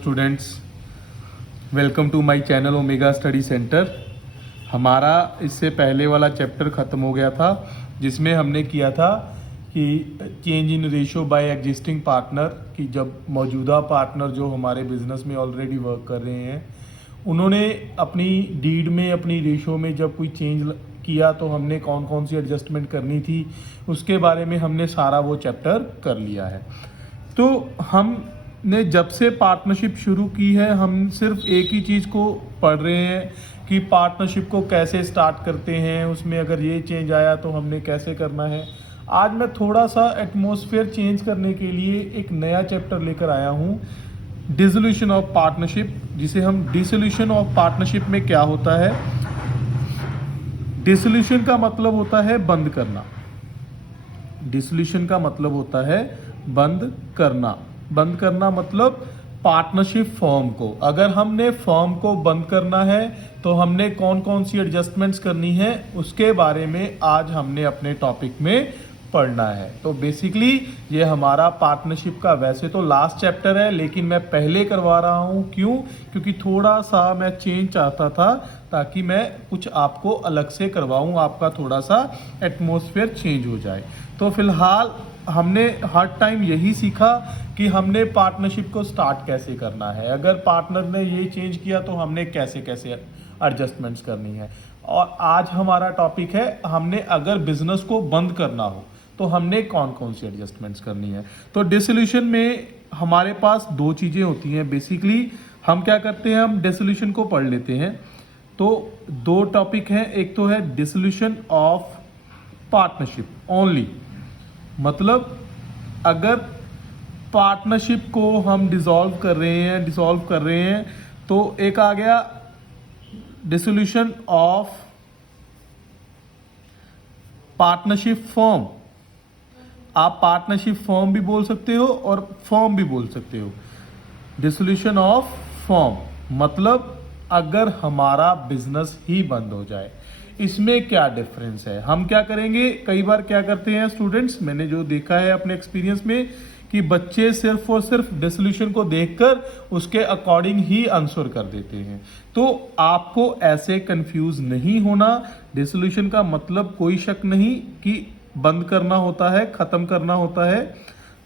Students, welcome to my channel Omega Study Centre. हमारा इससे पहले वाला चैप्टर ख़त्म हो गया था जिसमें हमने किया था कि change in ratio by existing partner, कि जब मौजूदा पार्टनर जो हमारे बिजनेस में ऑलरेडी वर्क कर रहे हैं उन्होंने अपनी डीड में, अपनी रेशो में जब कोई चेंज किया तो हमने कौन कौन सी एडजस्टमेंट करनी थी उसके बारे में हमने सारा वो चैप्टर कर लिया है। तो हमने जब से पार्टनरशिप शुरू की है हम सिर्फ एक ही चीज़ को पढ़ रहे हैं कि पार्टनरशिप को कैसे स्टार्ट करते हैं, उसमें अगर ये चेंज आया तो हमने कैसे करना है। आज मैं थोड़ा सा एटमॉस्फेयर चेंज करने के लिए एक नया चैप्टर लेकर आया हूँ, डिसोल्यूशन ऑफ पार्टनरशिप, जिसे हम डिसोल्यूशन ऑफ पार्टनरशिप में क्या होता है। डिसोल्यूशन का मतलब होता है बंद करना। डिसोल्यूशन का मतलब होता है बंद करना। बंद करना मतलब पार्टनरशिप फॉर्म को, अगर हमने फॉर्म को बंद करना है तो हमने कौन कौन सी एडजस्टमेंट्स करनी है उसके बारे में आज हमने अपने टॉपिक में पढ़ना है। तो बेसिकली ये हमारा पार्टनरशिप का वैसे तो लास्ट चैप्टर है, लेकिन मैं पहले करवा रहा हूँ। क्यों? क्योंकि थोड़ा सा मैं चेंज चाहता था ताकि मैं कुछ आपको अलग से करवाऊँ, आपका थोड़ा सा एटमॉस्फेयर चेंज हो जाए। तो फिलहाल हमने हर टाइम यही सीखा कि हमने पार्टनरशिप को स्टार्ट कैसे करना है, अगर पार्टनर ने ये चेंज किया तो हमने कैसे कैसे एडजस्टमेंट्स करनी है। और आज हमारा टॉपिक है, हमने अगर बिजनेस को बंद करना हो तो हमने कौन कौन सी एडजस्टमेंट्स करनी है। तो डिसोल्यूशन में हमारे पास दो चीज़ें होती हैं। बेसिकली हम क्या करते हैं, हम डिसोल्यूशन को पढ़ लेते हैं। तो दो टॉपिक हैं, एक तो है डिसोल्यूशन ऑफ पार्टनरशिप ओनली, मतलब अगर पार्टनरशिप को हम डिसॉल्व कर रहे हैं तो एक आ गया डिसोल्यूशन ऑफ पार्टनरशिप फॉर्म। आप पार्टनरशिप फॉर्म भी बोल सकते हो और फॉर्म भी बोल सकते हो। डिसोल्यूशन ऑफ फॉर्म मतलब अगर हमारा बिजनेस ही बंद हो जाए, इसमें क्या डिफरेंस है। हम क्या करेंगे, कई बार क्या करते हैं स्टूडेंट्स, मैंने जो देखा है अपने एक्सपीरियंस में कि बच्चे सिर्फ और सिर्फ डिसोल्यूशन को देखकर उसके अकॉर्डिंग ही आंसर कर देते हैं। तो आपको ऐसे कंफ्यूज नहीं होना। डिसोल्यूशन का मतलब कोई शक नहीं कि बंद करना होता है, खत्म करना होता है।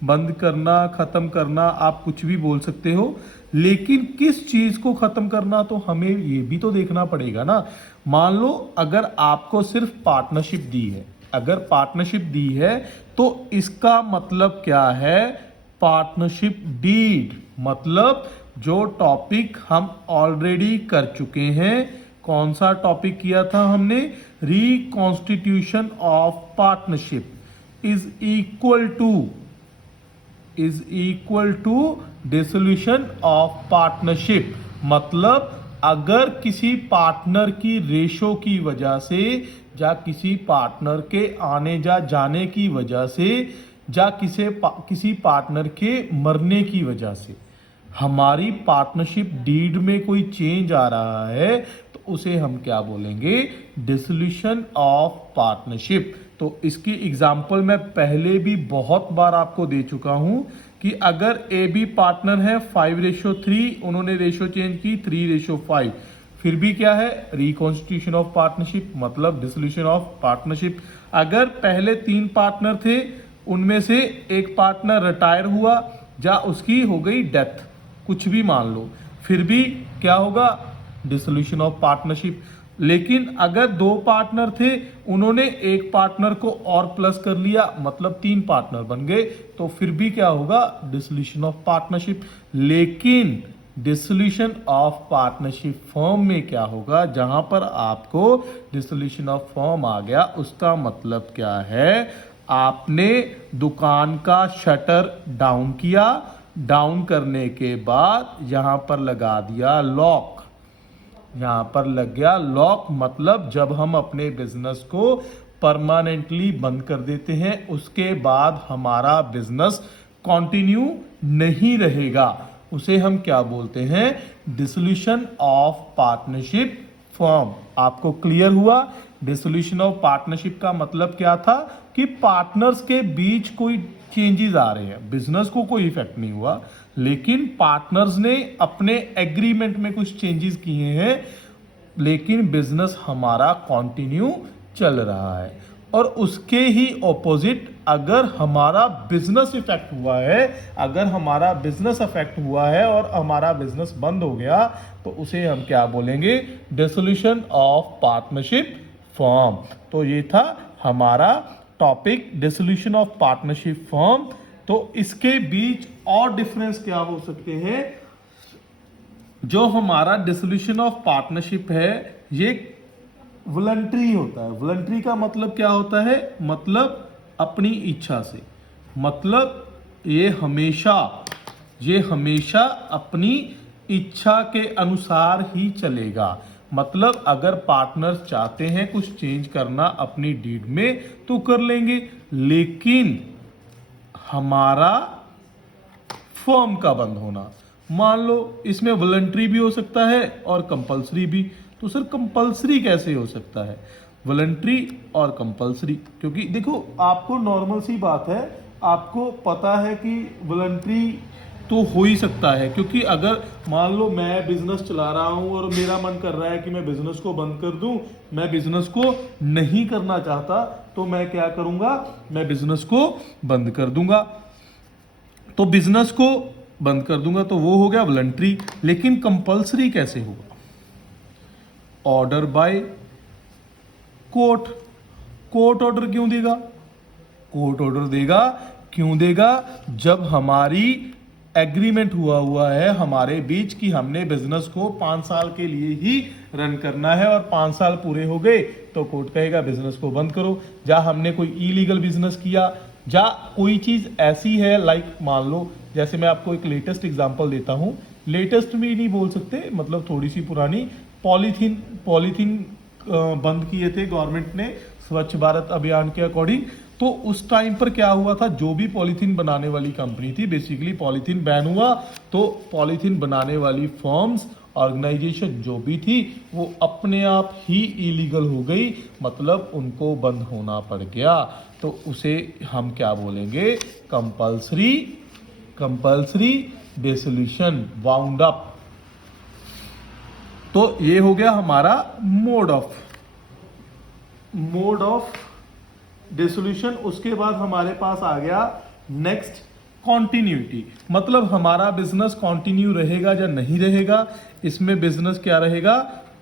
बंद करना, खत्म करना, आप कुछ भी बोल सकते हो, लेकिन किस चीज को खत्म करना तो हमें ये भी तो देखना पड़ेगा ना। मान लो अगर आपको सिर्फ पार्टनरशिप दी है, अगर पार्टनरशिप दी है तो इसका मतलब क्या है, पार्टनरशिप डीड, मतलब जो टॉपिक हम ऑलरेडी कर चुके हैं। कौन सा टॉपिक किया था हमने, reconstitution of partnership is equal to dissolution of partnership. मतलब अगर किसी पार्टनर की रेशो की वजह से, या किसी पार्टनर के आने जा जाने की वजह से, या किसी पार्टनर के मरने की वजह से हमारी पार्टनरशिप डीड में कोई चेंज आ रहा है तो उसे हम क्या बोलेंगे, डिसोल्यूशन ऑफ पार्टनरशिप। तो इसकी एग्जांपल मैं पहले भी बहुत बार आपको दे चुका हूं कि अगर ए बी पार्टनर है 5:3, उन्होंने रेशो चेंज की 3:5, फिर भी क्या है, रिकॉन्स्टिट्यूशन ऑफ पार्टनरशिप, मतलब डिसोल्यूशन ऑफ पार्टनरशिप। अगर पहले 3 पार्टनर थे, उनमें से एक पार्टनर रिटायर हुआ या उसकी हो गई डेथ, कुछ भी मान लो, फिर भी क्या होगा, डिसोल्यूशन ऑफ पार्टनरशिप। लेकिन अगर 2 पार्टनर थे, उन्होंने एक पार्टनर को और प्लस कर लिया, मतलब 3 पार्टनर बन गए, तो फिर भी क्या होगा, डिसोल्यूशन ऑफ पार्टनरशिप। लेकिन डिसोल्यूशन ऑफ पार्टनरशिप फॉर्म में क्या होगा, जहां पर आपको डिसोल्यूशन ऑफ फॉर्म आ गया, उसका मतलब क्या है, आपने दुकान का शटर डाउन किया, डाउन करने के बाद यहां पर लगा दिया लॉक, यहां पर लग गया लॉक। मतलब जब हम अपने बिजनेस को परमानेंटली बंद कर देते हैं उसके बाद हमारा बिजनेस कंटिन्यू नहीं रहेगा, उसे हम क्या बोलते हैं, डिसोल्यूशन ऑफ पार्टनरशिप फॉर्म। आपको क्लियर हुआ? डिसोल्यूशन ऑफ पार्टनरशिप का मतलब क्या था कि पार्टनर्स के बीच कोई चेंजेस आ रहे हैं, बिजनेस को कोई इफेक्ट नहीं हुआ, लेकिन पार्टनर्स ने अपने एग्रीमेंट में कुछ चेंजेस किए हैं, लेकिन बिजनेस हमारा कंटिन्यू चल रहा है। और उसके ही ऑपोजिट अगर हमारा बिजनेस इफेक्ट हुआ है, अगर हमारा बिजनेस अफेक्ट हुआ है और हमारा बिजनेस बंद हो गया, तो उसे हम क्या बोलेंगे? Dissolution of partnership firm. तो ये था हमारा topic, dissolution of partnership firm. तो इसके बीच और डिफरेंस क्या हो सकते हैं? जो हमारा डिसोल्यूशन ऑफ पार्टनरशिप है ये वॉलंटरी होता है। वॉलंटरी का मतलब क्या होता है? मतलब अपनी इच्छा से, मतलब ये हमेशा अपनी इच्छा के अनुसार ही चलेगा। मतलब अगर पार्टनर्स चाहते हैं कुछ चेंज करना अपनी डीड में तो कर लेंगे, लेकिन हमारा फर्म का बंद होना, मान लो इसमें वॉलंटरी भी हो सकता है और कंपलसरी भी। तो सर कंपलसरी कैसे हो सकता है? वॉलंटरी और कंपलसरी, क्योंकि देखो आपको नॉर्मल सी बात है, आपको पता है कि वॉलंटरी तो हो ही सकता है, क्योंकि अगर मान लो मैं बिजनेस चला रहा हूं और मेरा मन कर रहा है कि मैं बिजनेस को बंद कर दूं, मैं बिजनेस को नहीं करना चाहता, तो मैं क्या करूंगा? मैं बिजनेस को बंद कर दूंगा। तो बिजनेस को बंद कर दूंगा तो वो हो गया वॉलंटरी। लेकिन कंपलसरी कैसे होगा? Order by court. Court order क्यों देगा? कोर्ट ऑर्डर देगा, क्यों देगा? जब हमारी एग्रीमेंट हुआ है हमारे बीच कि हमने बिजनेस को 5 साल के लिए ही रन करना है और 5 साल पूरे हो गए तो कोर्ट कहेगा बिजनेस को बंद करो। या हमने कोई इलीगल बिजनेस किया, या कोई चीज ऐसी है लाइक मान लो, जैसे मैं आपको एक लेटेस्ट एग्जांपल देता हूं, लेटेस्ट भी नहीं बोल सकते, मतलब थोड़ी सी पुरानी, पॉलीथीन बंद किए थे गवर्नमेंट ने स्वच्छ भारत अभियान के अकॉर्डिंग। तो उस टाइम पर क्या हुआ था? जो भी पॉलीथीन बनाने वाली कंपनी थी, बेसिकली पॉलीथीन बैन हुआ, तो पॉलीथीन बनाने वाली फर्म्स, ऑर्गेनाइजेशन जो भी थी, वो अपने आप ही इलीगल हो गई, मतलब उनको बंद होना पड़ गया। तो उसे हम क्या बोलेंगे? Compulsory dissolution, wound up. तो ये हो गया हमारा मोड ऑफ डिसोल्यूशन। उसके बाद हमारे पास आ गया नेक्स्ट कॉन्टिन्यूटी, मतलब हमारा बिजनेस कॉन्टिन्यू रहेगा या नहीं रहेगा। इसमें बिजनेस क्या रहेगा?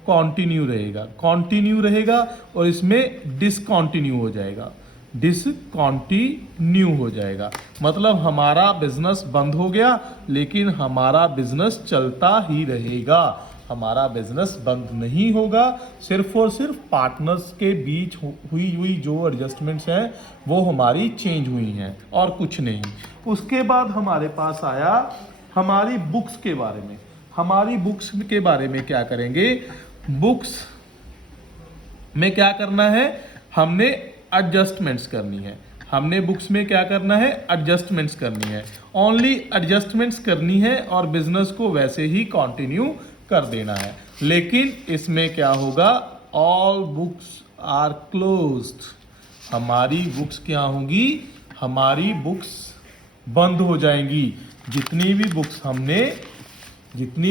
कॉन्टिन्यू रहेगा और इसमें डिसकॉन्टिन्यू हो जाएगा। मतलब हमारा बिजनेस बंद हो गया लेकिन हमारा बिजनेस चलता ही रहेगा, हमारा बिजनेस बंद नहीं होगा। सिर्फ और सिर्फ पार्टनर्स के बीच हुई जो एडजस्टमेंट्स हैं वो हमारी चेंज हुई हैं और कुछ नहीं। उसके बाद हमारे पास आया हमारी बुक्स के बारे में। हमारी बुक्स के बारे में क्या करेंगे? बुक्स में क्या करना है? हमने एडजस्टमेंट्स करनी है। हमने बुक्स में क्या करना है? एडजस्टमेंट्स करनी है, ओनली एडजस्टमेंट्स करनी है और बिजनेस को वैसे ही कंटिन्यू कर देना है। लेकिन इसमें क्या होगा? All books are closed. हमारी बुक्स क्या होंगी? हमारी बुक्स बंद हो जाएंगी। जितनी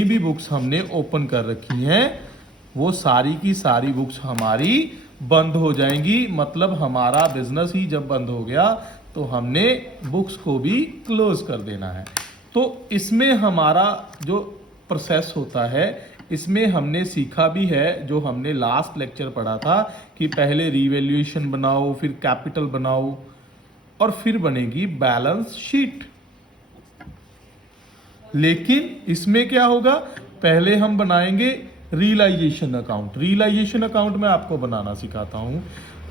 भी बुक्स हमने ओपन कर रखी हैं वो सारी की सारी बुक्स हमारी बंद हो जाएंगी। मतलब हमारा बिजनेस ही जब बंद हो गया तो हमने बुक्स को भी क्लोज कर देना है। तो इसमें हमारा जो प्रोसेस होता है, इसमें हमने सीखा भी है, जो हमने लास्ट लेक्चर पढ़ा था कि पहले रिवैल्यूएशन बनाओ, फिर कैपिटल बनाओ और फिर बनेगी बैलेंस शीट। लेकिन इसमें क्या होगा? पहले हम बनाएंगे रियलाइजेशन अकाउंट। रियलाइजेशन अकाउंट मैं आपको बनाना सिखाता हूं।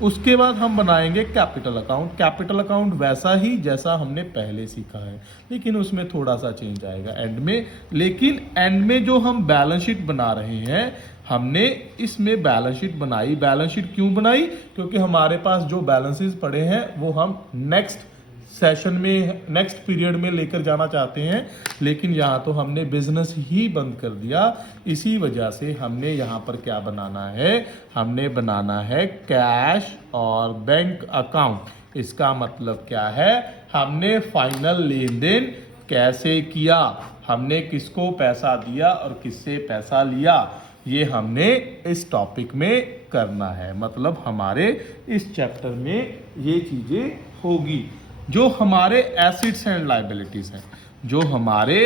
उसके बाद हम बनाएंगे कैपिटल अकाउंट। कैपिटल अकाउंट वैसा ही जैसा हमने पहले सीखा है, लेकिन उसमें थोड़ा सा चेंज आएगा एंड में। लेकिन एंड में जो हम बैलेंस शीट बना रहे हैं, हमने इसमें बैलेंस शीट बनाई। बैलेंस शीट क्यों बनाई? क्योंकि हमारे पास जो बैलेंसेस पड़े हैं वो हम नेक्स्ट सेशन में, नेक्स्ट पीरियड में लेकर जाना चाहते हैं, लेकिन यहाँ तो हमने बिजनेस ही बंद कर दिया। इसी वजह से हमने यहाँ पर क्या बनाना है? हमने बनाना है कैश और बैंक अकाउंट। इसका मतलब क्या है, हमने फाइनल लेन देन कैसे किया, हमने किसको पैसा दिया और किससे पैसा लिया, ये हमने इस टॉपिक में करना है। मतलब हमारे इस चैप्टर में ये चीजें होगी। जो हमारे एसेट्स एंड लायबिलिटीज हैं, जो हमारे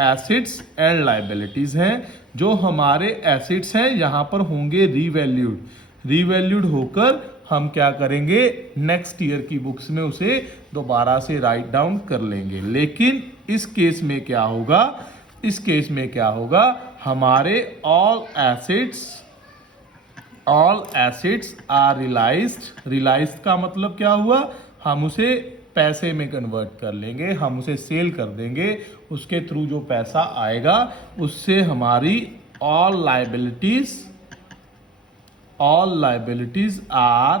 एसेट्स एंड लायबिलिटीज हैं, जो हमारे एसेट्स हैं यहाँ पर होंगे रीवैल्यूड होकर हम क्या करेंगे, नेक्स्ट ईयर की बुक्स में उसे दोबारा से राइट डाउन कर लेंगे। लेकिन इस केस में क्या होगा, इस केस में क्या होगा, हमारे ऑल एसेट्स आर रियलाइज्ड का मतलब क्या हुआ, हम उसे पैसे में कन्वर्ट कर लेंगे, हम उसे सेल कर देंगे, उसके थ्रू जो पैसा आएगा उससे हमारी all liabilities are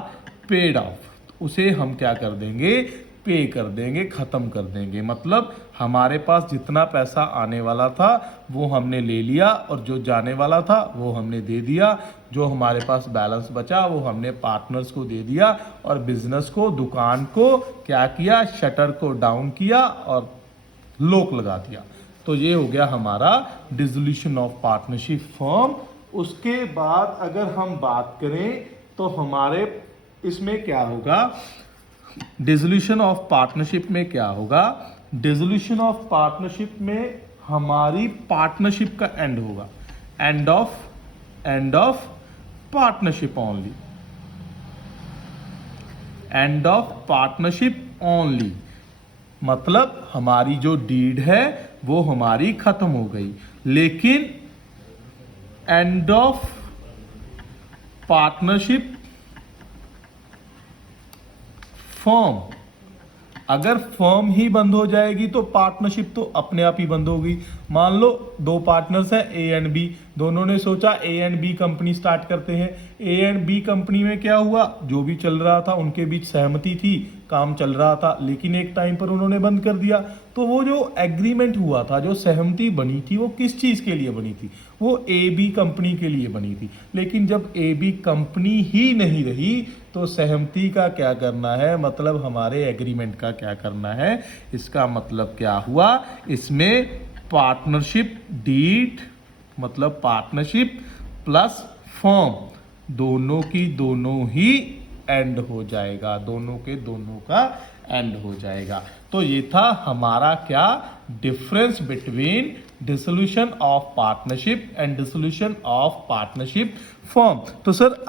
paid off, उसे हम क्या कर देंगे, पे कर देंगे, खत्म कर देंगे। मतलब हमारे पास जितना पैसा आने वाला था वो हमने ले लिया और जो जाने वाला था वो हमने दे दिया, जो हमारे पास बैलेंस बचा वो हमने पार्टनर्स को दे दिया और बिजनेस को, दुकान को क्या किया, शटर को डाउन किया और लॉक लगा दिया। तो ये हो गया हमारा डिसोल्यूशन ऑफ पार्टनरशिप फर्म। उसके बाद अगर हम बात करें तो हमारे इसमें क्या होगा, डिसोल्यूशन ऑफ पार्टनरशिप में क्या होगा, डिसोल्यूशन ऑफ पार्टनरशिप में हमारी पार्टनरशिप का एंड होगा, end of partnership only, end of partnership only. मतलब हमारी जो डीड है वो हमारी खत्म हो गई, लेकिन एंड ऑफ पार्टनरशिप फर्म, अगर फर्म ही बंद हो जाएगी तो पार्टनरशिप तो अपने आप ही बंद होगी। मान लो दो पार्टनर्स हैं ए एंड बी, दोनों ने सोचा A and B company start करते हैं। ए एंड बी कंपनी में क्या हुआ, जो भी चल रहा था उनके बीच सहमति थी, काम चल रहा था, लेकिन एक टाइम पर उन्होंने बंद कर दिया। तो वो जो एग्रीमेंट हुआ था, जो सहमति बनी थी, वो किस चीज के लिए बनी थी, वो ए बी कंपनी के लिए बनी थी। लेकिन जब ए बी कंपनी ही नहीं रही तो सहमति का क्या करना है, मतलब हमारे एग्रीमेंट का क्या करना है। इसका मतलब क्या हुआ, इसमें पार्टनरशिप डीड मतलब पार्टनरशिप प्लस फर्म दोनों की दोनों ही एंड हो जाएगा, दोनों के दोनों का एंड हो जाएगा। तो ये था हमारा क्या, difference between dissolution of partnership and dissolution of partnership firm. तो सर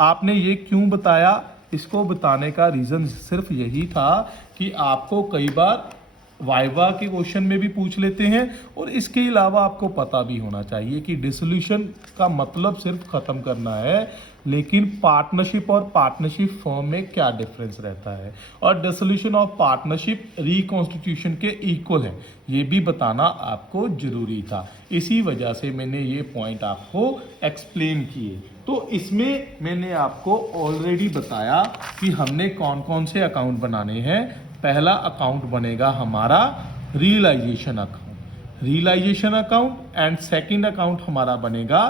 आपने ये क्यों बताया, इसको बताने का रीजन सिर्फ यही था कि आपको कई बार वाइवा के क्वेश्चन में भी पूछ लेते हैं और इसके अलावा आपको पता भी होना चाहिए कि डिसोल्यूशन का मतलब सिर्फ खत्म करना है, लेकिन पार्टनरशिप और पार्टनरशिप फर्म में क्या डिफरेंस रहता है, और डिसोल्यूशन ऑफ पार्टनरशिप रिकॉन्स्टिट्यूशन के इक्वल है, ये भी बताना आपको जरूरी था। इसी वजह से मैंने ये पॉइंट आपको एक्सप्लेन किए। तो इसमें मैंने आपको ऑलरेडी बताया कि हमने कौन कौन से अकाउंट बनाने हैं। पहला अकाउंट बनेगा हमारा realization account and second account हमारा बनेगा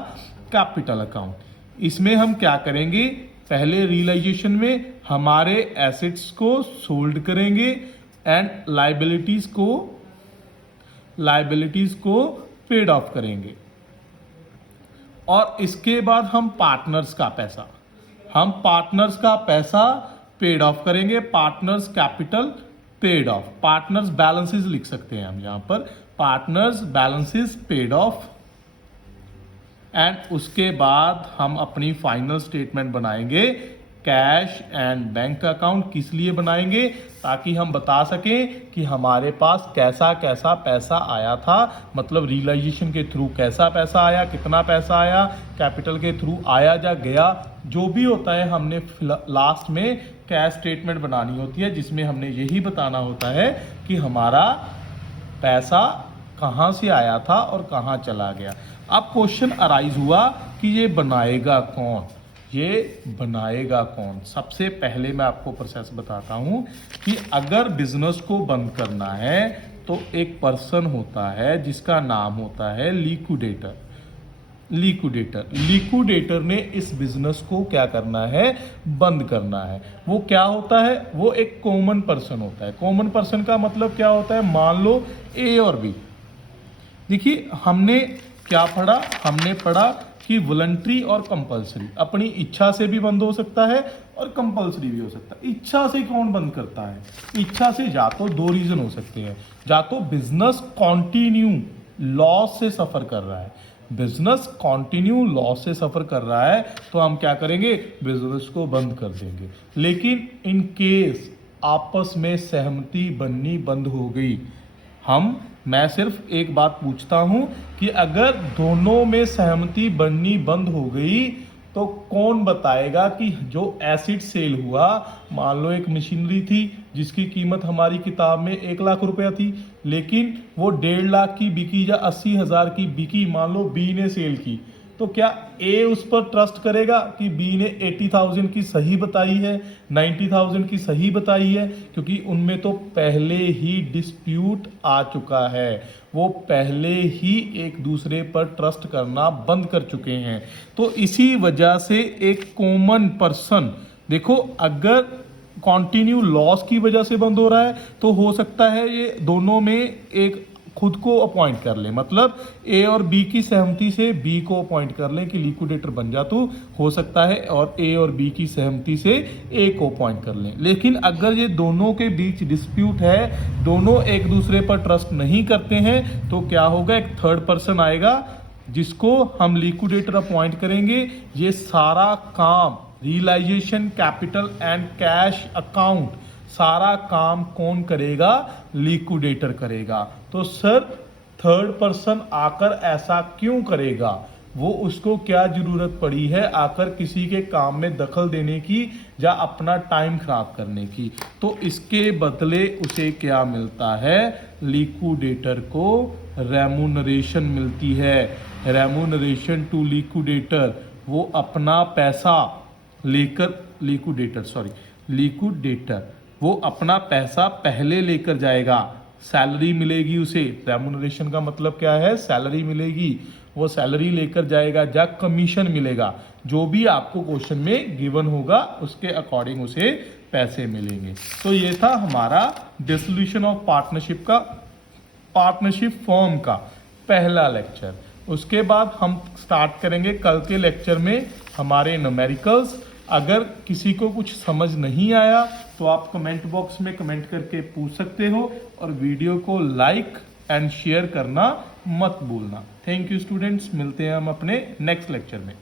कैपिटल अकाउंट। इसमें हम क्या करेंगे, पहले रियलाइजेशन में हमारे एसेट्स को सोल्ड करेंगे एंड लायबिलिटीज को पेड ऑफ करेंगे, और इसके बाद हम पार्टनर्स का पैसा पेड ऑफ करेंगे, partners capital paid of, partners balances लिख सकते हैं हम यहां पर, partners balances paid of. And उसके बाद हम अपनी फाइनल स्टेटमेंट बनाएंगे कैश एंड बैंक अकाउंट। किस लिए बनाएंगे, ताकि हम बता सकें कि हमारे पास कैसा कैसा पैसा आया था, मतलब रियलाइजेशन के थ्रू कैसा पैसा आया, कितना पैसा आया, कैपिटल के थ्रू आया या गया, जो भी होता है हमने लास्ट में कैश स्टेटमेंट बनानी होती है, जिसमें हमने यही बताना होता है कि हमारा पैसा कहाँ से आया था और कहाँ चला गया। अब क्वेश्चन अराइज हुआ कि ये बनाएगा कौन। सबसे पहले मैं आपको प्रोसेस बताता हूं कि अगर बिजनेस को बंद करना है तो एक पर्सन होता है जिसका नाम होता है लिक्विडेटर। लिक्विडेटर ने इस बिजनेस को क्या करना है, बंद करना है। वो क्या होता है, वो एक कॉमन पर्सन होता है। कॉमन पर्सन का मतलब क्या होता है, मान लो ए और बी। देखिए हमने क्या पढ़ा, हमने पढ़ा कि वॉलंटरी और कंपलसरी, अपनी इच्छा से भी बंद हो सकता है और कंपलसरी भी हो सकता है। इच्छा से कौन बंद करता है, इच्छा से या तो दो रीजन हो सकते हैं, या तो बिजनेस कॉन्टिन्यू लॉस से सफर कर रहा है, बिजनेस कॉन्टिन्यू लॉस से सफर कर रहा है तो हम क्या करेंगे, बिजनेस को बंद कर देंगे। लेकिन इन केस आपस में सहमति बननी बंद हो गई, मैं सिर्फ एक बात पूछता हूं कि अगर दोनों में सहमति बननी बंद हो गई तो कौन बताएगा कि जो एसिड सेल हुआ, मान लो एक मशीनरी थी जिसकी कीमत हमारी किताब में 1 लाख रुपया थी, लेकिन वो 1.5 लाख की बिकी या 80,000 की बिकी, मान लो बी ने सेल की, तो क्या ए उस पर ट्रस्ट करेगा कि बी ने 80,000 की सही बताई है, 90,000 की सही बताई है? क्योंकि उनमें तो पहले ही डिस्प्यूट आ चुका है, वो पहले ही एक दूसरे पर ट्रस्ट करना बंद कर चुके हैं। तो इसी वजह से एक कॉमन पर्सन, देखो अगर कॉन्टिन्यू लॉस की वजह से बंद हो रहा है तो हो सकता है ये दोनों में एक खुद को अपॉइंट कर ले, मतलब ए और बी की सहमति से बी को अपॉइंट कर ले कि लिक्विडेटर बन जा तू, हो सकता है, और ए और बी की सहमति से ए को अपॉइंट कर ले। लेकिन अगर ये दोनों के बीच डिस्प्यूट है, दोनों एक दूसरे पर ट्रस्ट नहीं करते हैं, तो क्या होगा, एक थर्ड पर्सन आएगा जिसको हम लिक्विडेटर अपॉइंट करेंगे। ये सारा काम realization, capital and cash account, सारा काम कौन करेगा, लिक्विडेटर करेगा। तो सर थर्ड पर्सन आकर ऐसा क्यों करेगा, वो उसको क्या जरूरत पड़ी है आकर किसी के काम में दखल देने की या अपना टाइम खराब करने की? तो इसके बदले उसे क्या मिलता है, लिक्विडेटर को रेमुनरेशन मिलती है। रेमुनरेशन टू लिक्विडेटर, वो अपना पैसा लेकर, लिक्विडेटर वो अपना पैसा पहले लेकर जाएगा, सैलरी मिलेगी उसे। रेमुनरेशन का मतलब क्या है, सैलरी मिलेगी, वो सैलरी लेकर जाएगा या कमीशन मिलेगा, जो भी आपको क्वेश्चन में गिवन होगा उसके अकॉर्डिंग उसे पैसे मिलेंगे। तो ये था हमारा डिसोल्यूशन ऑफ पार्टनरशिप का, पार्टनरशिप फॉर्म का पहला लेक्चर। उसके बाद हम स्टार्ट करेंगे कल के लेक्चर में हमारे न्यूमेरिकल्स। अगर किसी को कुछ समझ नहीं आया तो आप कमेंट बॉक्स में कमेंट करके पूछ सकते हो, और वीडियो को लाइक एंड शेयर करना मत भूलना। थैंक यू स्टूडेंट्स, मिलते हैं हम अपने नेक्स्ट लेक्चर में।